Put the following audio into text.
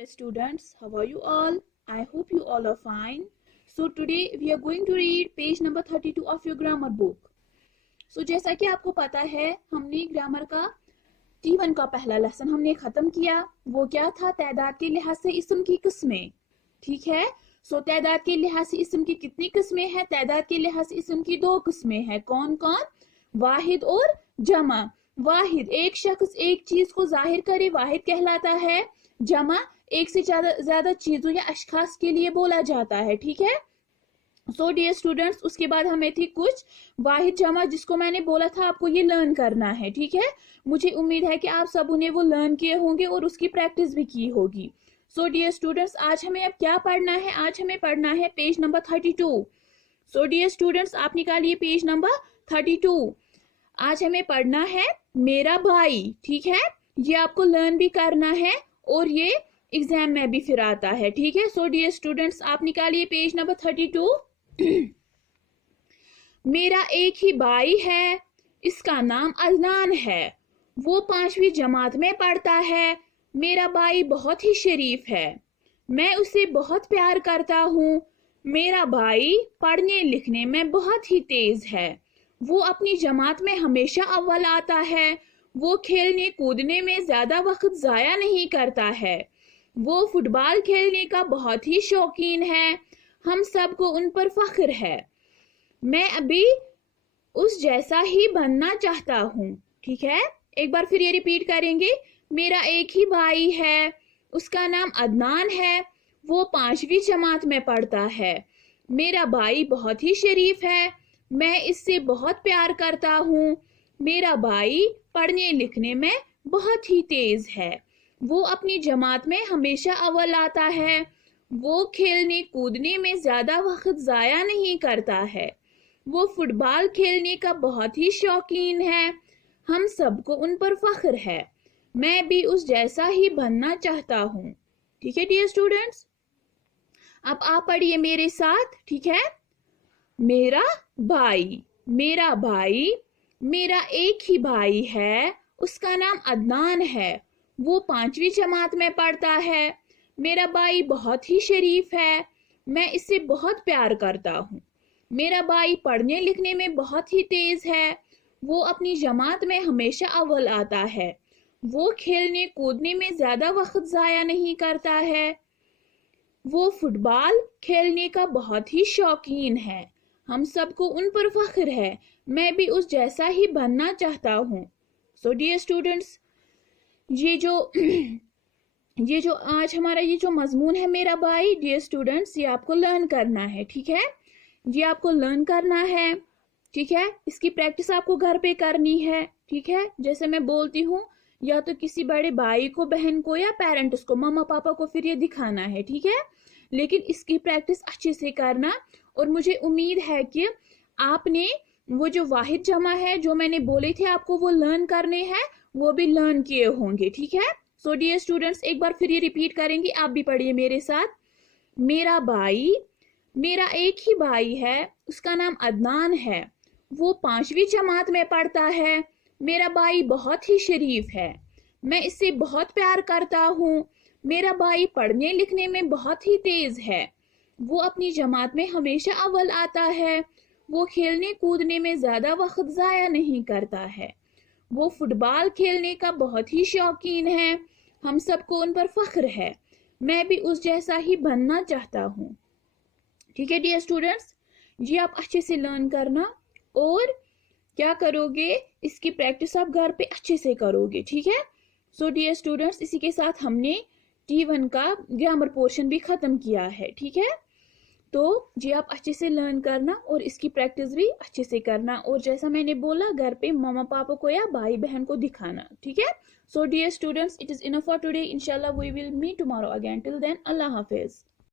Dear students, how are you all? I hope you all are fine. So today we are going to read page number 32 of your grammar book. So जैसा कि आपको पता है हमने grammar का T1 का पहला lesson हमने खत्म किया. वो क्या था? तादाद के लिहाज से इस्म की किस्में. ठीक है. सो तादाद के लिहाज से इस्म की कितनी किस्में हैं? तादाद के लिहाज से इस्म की दो किस्में हैं. कौन कौन? वाहिद और जमा. वाहिद एक शख्स एक चीज को जाहिर करे वाहिद कहलाता है. जमा एक से ज्यादा चीजों या अशखास के लिए बोला जाता है. ठीक है. सो डियर स्टूडेंट्स, उसके बाद हमें थी कुछ वाहिद जमा जिसको मैंने बोला था आपको ये लर्न करना है. ठीक है. मुझे उम्मीद है कि आप सबों ने वो लर्न किए होंगे और उसकी प्रैक्टिस भी की होगी. सो डियर स्टूडेंट्स, आज हमें अब क्या पढ़ना है? आज हमें पढ़ना है page number 32. So dear students, आप निकालिए पेज नंबर 32. आज हमें पढ़ना है मेरा भाई. ठीक है. ये आपको लर्न भी करना है और ये एग्जाम में भी फिर आता है. ठीक है. सो डियर स्टूडेंट्स, आप निकालिए पेज नंबर 32. मेरा एक ही भाई है, इसका नाम अदनान है. वो 5वीं जमात में पढ़ता है. मेरा भाई बहुत ही शरीफ है. मैं उसे बहुत प्यार करता हूँ. मेरा भाई पढ़ने लिखने में बहुत ही तेज है. वो अपनी जमात में हमेशा अव्वल आता है. वो खेलने कूदने में ज्यादा वक्त जाया नहीं करता है. वो फुटबॉल खेलने का बहुत ही शौकीन है. हम सबको उन पर फख्र है. मैं अभी उस जैसा ही बनना चाहता हूँ. ठीक है. एक बार फिर ये रिपीट करेंगे. मेरा एक ही भाई है, उसका नाम अदनान है. वो 5वीं जमात में पढ़ता है. मेरा भाई बहुत ही शरीफ है. मैं इससे बहुत प्यार करता हूँ. मेरा भाई पढ़ने लिखने में बहुत ही तेज है. वो अपनी जमात में हमेशा अव्वल आता है. वो खेलने कूदने में ज्यादा वक्त जाया नहीं करता है. वो फुटबॉल खेलने का बहुत ही शौकीन है. हम सबको उन पर फख्र है. मैं भी उस जैसा ही बनना चाहता हूँ. ठीक है डियर स्टूडेंट्स. अब आप पढ़िए मेरे साथ. ठीक है. मेरा भाई. मेरा भाई. मेरा एक ही भाई है, उसका नाम अदनान है. वो 5वीं जमात में पढ़ता है. मेरा भाई बहुत ही शरीफ है. मैं इससे बहुत प्यार करता हूँ. मेरा भाई पढ़ने लिखने में बहुत ही तेज है. वो अपनी जमात में हमेशा अव्वल आता है. वो खेलने कूदने में ज्यादा वक्त जाया नहीं करता है. वो फुटबॉल खेलने का बहुत ही शौकीन है. हम सबको उन पर फख्र है. मैं भी उस जैसा ही बनना चाहता हूँ. सो डियर स्टूडेंट्स, ये जो आज हमारा ये जो मजमून है मेरा भाई, डियर स्टूडेंट्स, ये आपको लर्न करना है. ठीक है. ये आपको लर्न करना है. ठीक है. इसकी प्रैक्टिस आपको घर पे करनी है. ठीक है. जैसे मैं बोलती हूँ, या तो किसी बड़े भाई को, बहन को, या पेरेंट्स को, मम्मा पापा को फिर ये दिखाना है. ठीक है. लेकिन इसकी प्रैक्टिस अच्छे से करना. और मुझे उम्मीद है कि आपने वो जो वाहिद जमा है जो मैंने बोले थे आपको वो लर्न करने हैं, वो भी लर्न किए होंगे. ठीक है. सो डियर स्टूडेंट्स, एक बार फिर ये रिपीट करेंगे. आप भी पढ़िए मेरे साथ. मेरा भाई. मेरा एक ही भाई है, उसका नाम अदनान है. वो 5वीं जमात में पढ़ता है. मेरा भाई बहुत ही शरीफ है. मैं इससे बहुत प्यार करता हूँ. मेरा भाई पढ़ने लिखने में बहुत ही तेज है. वो अपनी जमात में हमेशा अव्वल आता है. वो खेलने कूदने में ज्यादा वक्त जाया नहीं करता है. वो फुटबॉल खेलने का बहुत ही शौकीन है. हम सबको उन पर फख्र है. मैं भी उस जैसा ही बनना चाहता हूँ. ठीक है डियर स्टूडेंट्स, ये आप अच्छे से लर्न करना और क्या करोगे, इसकी प्रैक्टिस आप घर पे अच्छे से करोगे. ठीक है. सो डियर स्टूडेंट्स, इसी के साथ हमने T1 का ग्रामर पोर्शन भी खत्म किया है. ठीक है. तो जी आप अच्छे से लर्न करना और इसकी प्रैक्टिस भी अच्छे से करना. और जैसा मैंने बोला, घर पे मम्मा पापा को या भाई बहन को दिखाना. ठीक है. So dear students, it is enough for today. इंशाल्लाह we will meet tomorrow again. Till then, अल्लाह हाफिज.